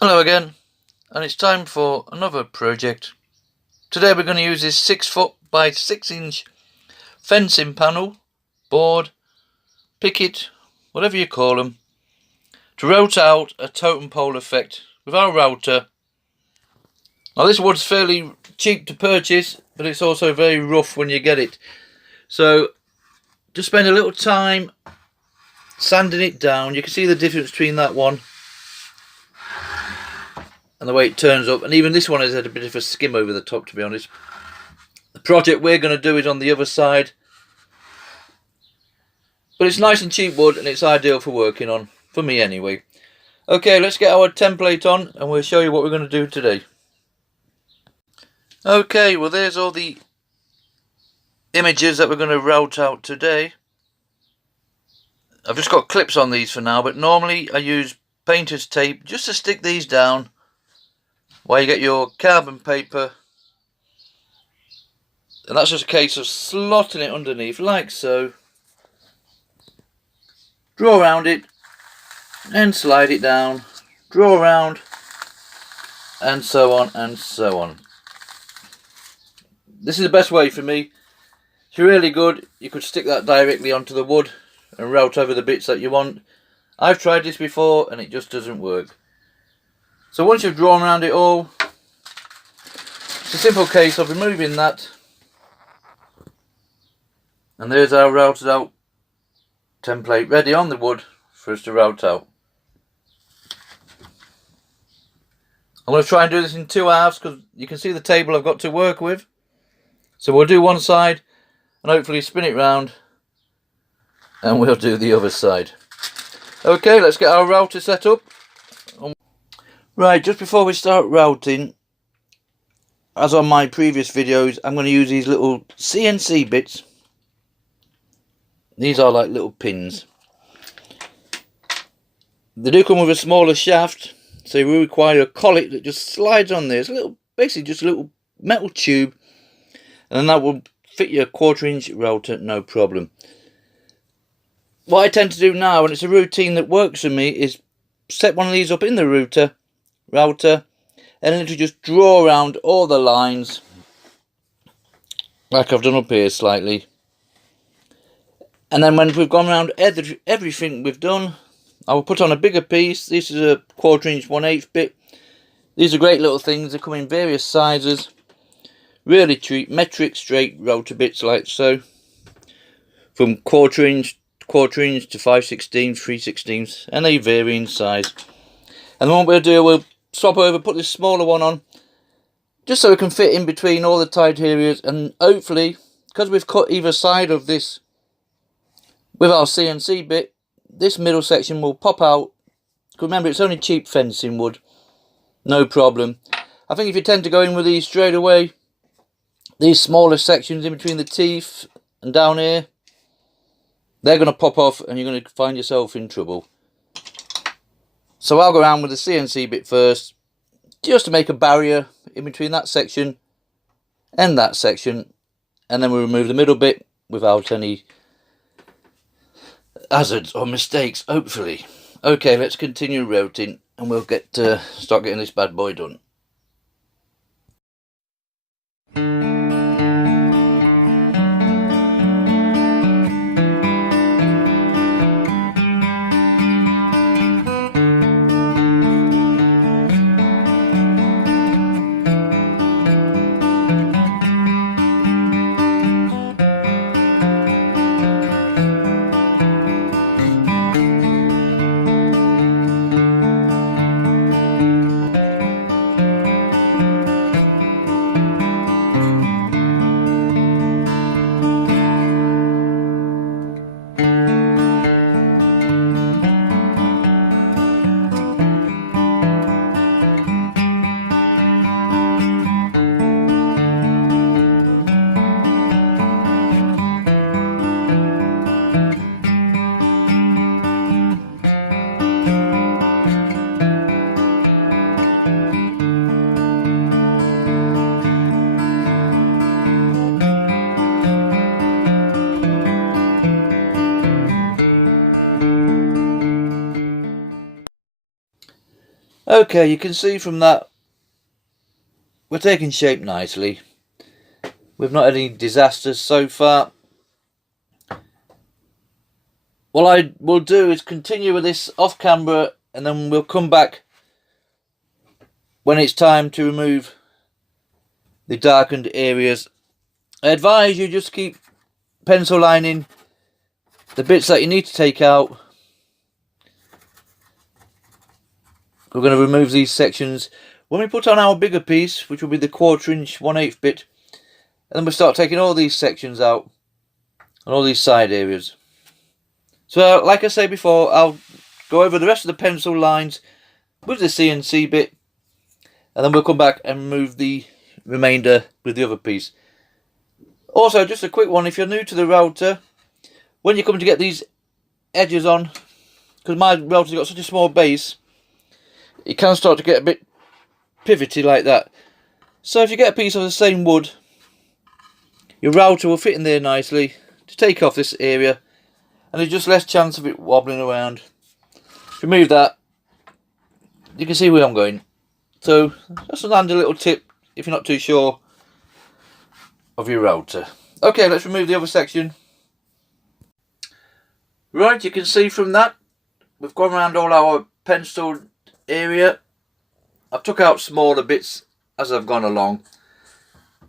Hello again, and it's time for another project. Today we're going to use this 6 foot by 6 inch fencing panel, board, picket, whatever you call them, to route out a totem pole effect with our router. Now this wood's fairly cheap to purchase, but it's also very rough when you get it. So just spend a little time sanding it down. You can see the difference between that one and the way it turns up, and even this one has had a bit of a skim over the top, to be honest. The project we're going to do is on the other side, but it's nice and cheap wood and it's ideal for working on, for me anyway. Okay, let's get our template on and we'll show you what we're going to do today. Okay, well there's all the images that we're going to route out today. I've just got clips on these for now, but normally I use painter's tape just to stick these down while you get your carbon paper, and that's just a case of slotting it underneath like so, draw around it and slide it down, draw around, and so on and so on. This is the best way for me. It's really good. You could stick that directly onto the wood and route over the bits that you want. I've tried this before and it just doesn't work. So once you've drawn around it all, it's a simple case of removing that, and there's our routed out template ready on the wood for us to route out. I'm going to try and do this in 2 halves because you can see the table I've got to work with. So we'll do one side and hopefully spin it round and we'll do the other side. Okay, let's get our router set up. Right, just before we start routing, as on my previous videos, I'm going to use these little CNC bits. These are like little pins. They do come with a smaller shaft, so you will require a collet that just slides on there. It's a little, basically just a little metal tube, and then that will fit your 1/4 inch router, no problem. What I tend to do now, and it's a routine that works for me, is set one of these up in the router, and then to just draw around all the lines, like I've done up here slightly. And then when we've gone around everything we've done, I will put on a bigger piece. This is a 1/4 inch 1/8 bit. These are great little things. They come in various sizes. Really cheap, metric straight router bits like so. From 1/4 inch to 5/16, 3/16, and they vary in size. And then what we'll do, we'll swap over, put this smaller one on, just so it can fit in between all the tight areas, and hopefully, because we've cut either side of this with our CNC bit, this middle section will pop out. Remember, it's only cheap fencing wood, no problem. I think if you tend to go in with these straight away, these smaller sections in between the teeth and down here, they're going to pop off and you're going to find yourself in trouble. So I'll go around with the CNC bit first, just to make a barrier in between that section and that section, and then we'll remove the middle bit without any hazards or mistakes, hopefully. Okay, let's continue routing and we'll start getting this bad boy done. Okay, you can see from that we're taking shape nicely. We've not had any disasters so far. What I will do is continue with this off camera, and then we'll come back when it's time to remove the darkened areas. I advise you just keep pencil lining the bits that you need to take out. We're going to remove these sections when we put on our bigger piece, which will be the 1/4 inch 1/8 bit, and then we'll start taking all these sections out and all these side areas. So like I said before, I'll go over the rest of the pencil lines with the CNC bit, and then we'll come back and remove the remainder with the other piece. Also, just a quick one, if you're new to the router, when you come to get these edges on, because my router's got such a small base, it can start to get a bit pivoty like that. So if you get a piece of the same wood, your router will fit in there nicely to take off this area, and there's just less chance of it wobbling around. Remove that, you can see where I'm going. So that's a handy little tip if you're not too sure of your router. Okay, let's remove the other section. Right, you can see from that we've gone around all our pencil area. I've took out smaller bits as I've gone along,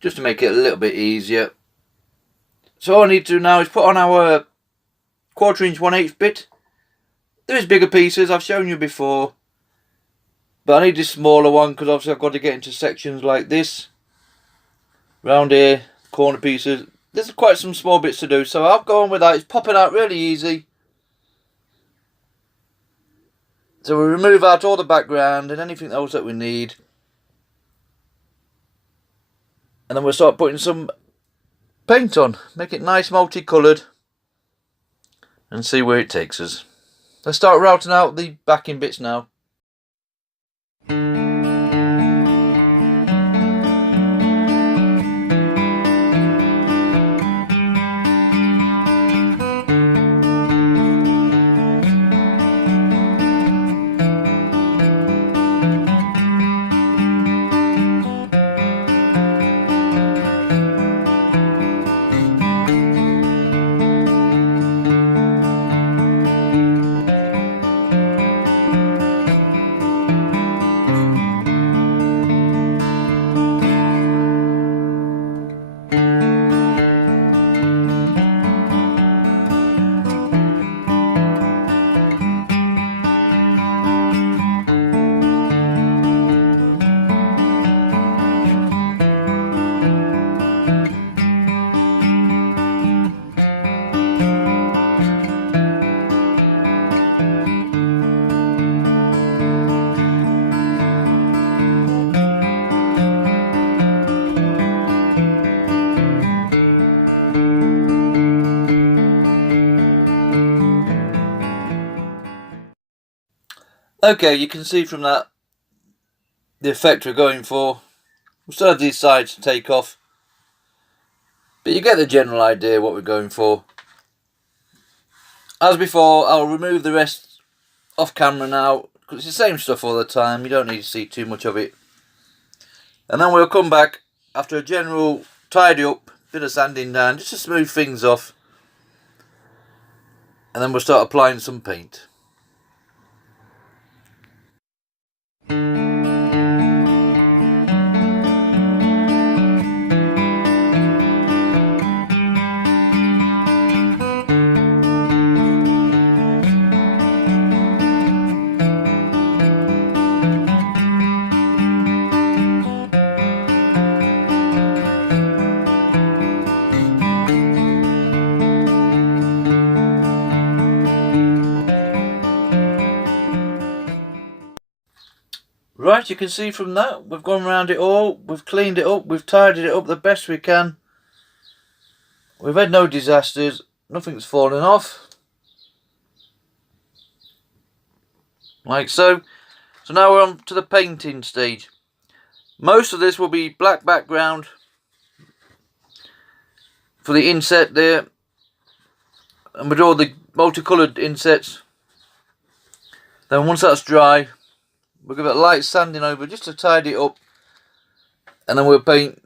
just to make it a little bit easier. So all I need to do now is put on our 1/4 inch 1/8 bit. There is bigger pieces, I've shown you before, but I need this smaller one because obviously I've got to get into sections like this, round here, corner pieces. There's quite some small bits to do, so I'll go on with that. It's popping out really easy. So we'll remove out all the background and anything else that we need, and then we'll start putting some paint on, make it nice multicoloured, and see where it takes us. Let's start routing out the backing bits now. Okay, you can see from that the effect we're going for. We still have these sides to take off, but you get the general idea what we're going for. As before, I'll remove the rest off camera now, because it's the same stuff all the time, you don't need to see too much of it. And then we'll come back after a general tidy up, bit of sanding down, just to smooth things off. And then we'll start applying some paint. Right, you can see from that, we've gone around it all, we've cleaned it up, we've tidied it up the best we can. We've had no disasters, nothing's fallen off. Like so. So now we're on to the painting stage. Most of this will be black background for the inset there. And with all the multicoloured insets. Then once that's dry, We'll give it a light sanding over just to tidy it up, and then we'll paint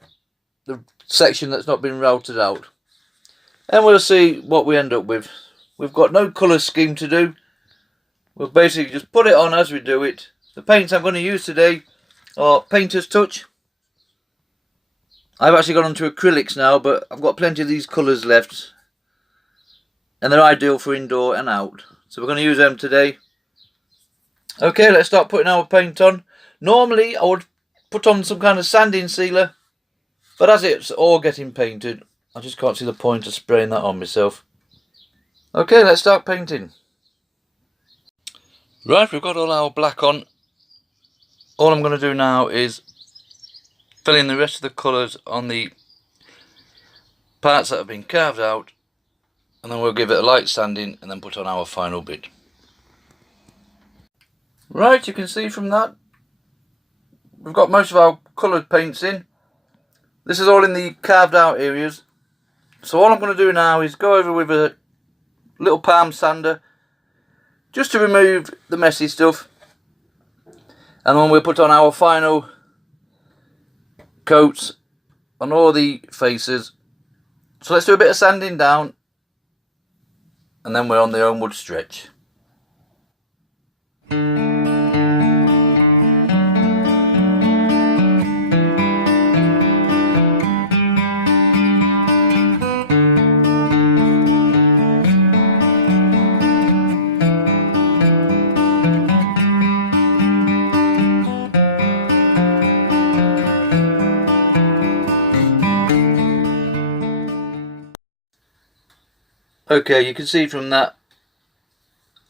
the section that's not been routed out, and we'll see what we end up with. We've got no colour scheme to do. We'll basically just put it on as we do it. The paints I'm going to use today are Painter's Touch. I've actually gone on to acrylics now, but I've got plenty of these colours left, and they're ideal for indoor and out, so we're going to use them today. Okay, let's start putting our paint on. Normally I would put on some kind of sanding sealer, but as it's all getting painted, I just can't see the point of spraying that on myself. Okay, let's start painting. Right, we've got all our black on. All I'm going to do now is fill in the rest of the colours on the parts that have been carved out, and then we'll give it a light sanding and then put on our final bit. Right, you can see from that we've got most of our coloured paints in. This is all in the carved out areas. So all I'm going to do now is go over with a little palm sander just to remove the messy stuff, and then we'll put on our final coats on all the faces. So let's do a bit of sanding down, and then we're on the homeward stretch. Okay, you can see from that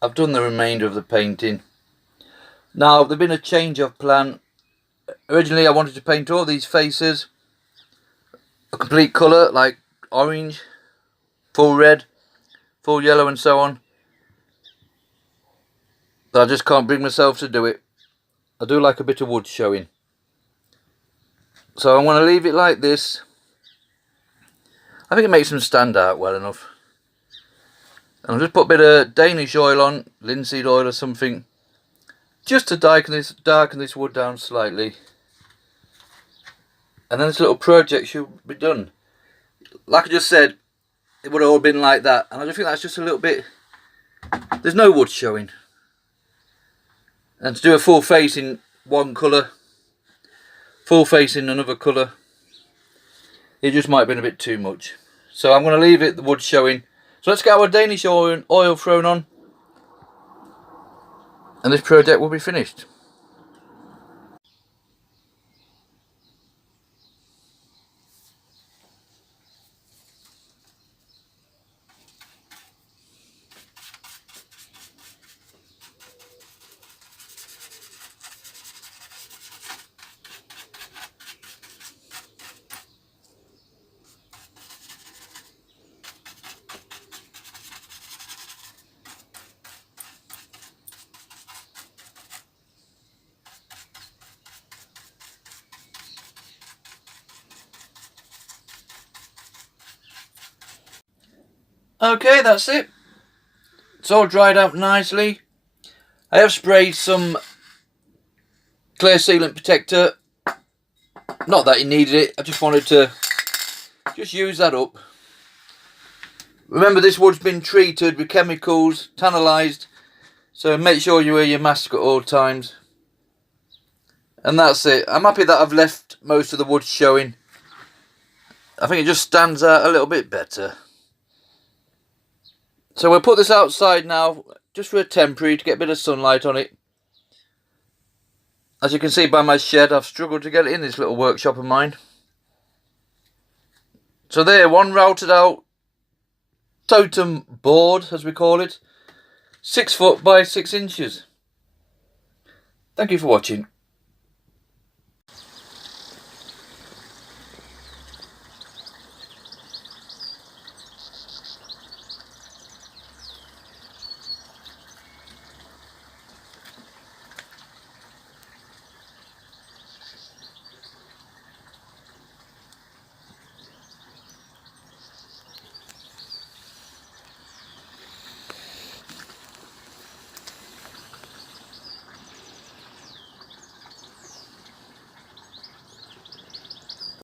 I've done the remainder of the painting. Now there's been a change of plan. Originally I wanted to paint all these faces a complete colour, like orange, full red, full yellow and so on. But I just can't bring myself to do it. I do like a bit of wood showing. So I'm going to leave it like this. I think it makes them stand out well enough. And I'll just put a bit of Danish oil on, linseed oil or something, just to darken this wood down slightly. And then this little project should be done. Like I just said, it would have all been like that, and I just think that's just a little bit, there's no wood showing. And to do a full face in one colour, full face in another colour, it just might have been a bit too much. So I'm going to leave it, the wood showing. So let's get our Danish oil thrown on, and this project will be finished. Okay, that's it. It's all dried out nicely. I have sprayed some clear sealant protector. Not that you needed it, I just wanted to just use that up. Remember, this wood's been treated with chemicals, tannalised, so make sure you wear your mask at all times. And that's it. I'm happy that I've left most of the wood showing. I think it just stands out a little bit better. So we'll put this outside now, just for a temporary, to get a bit of sunlight on it. As you can see by my shed, I've struggled to get it in this little workshop of mine. So there, one routed out totem board, as we call it, 6 foot by 6 inches. Thank you for watching.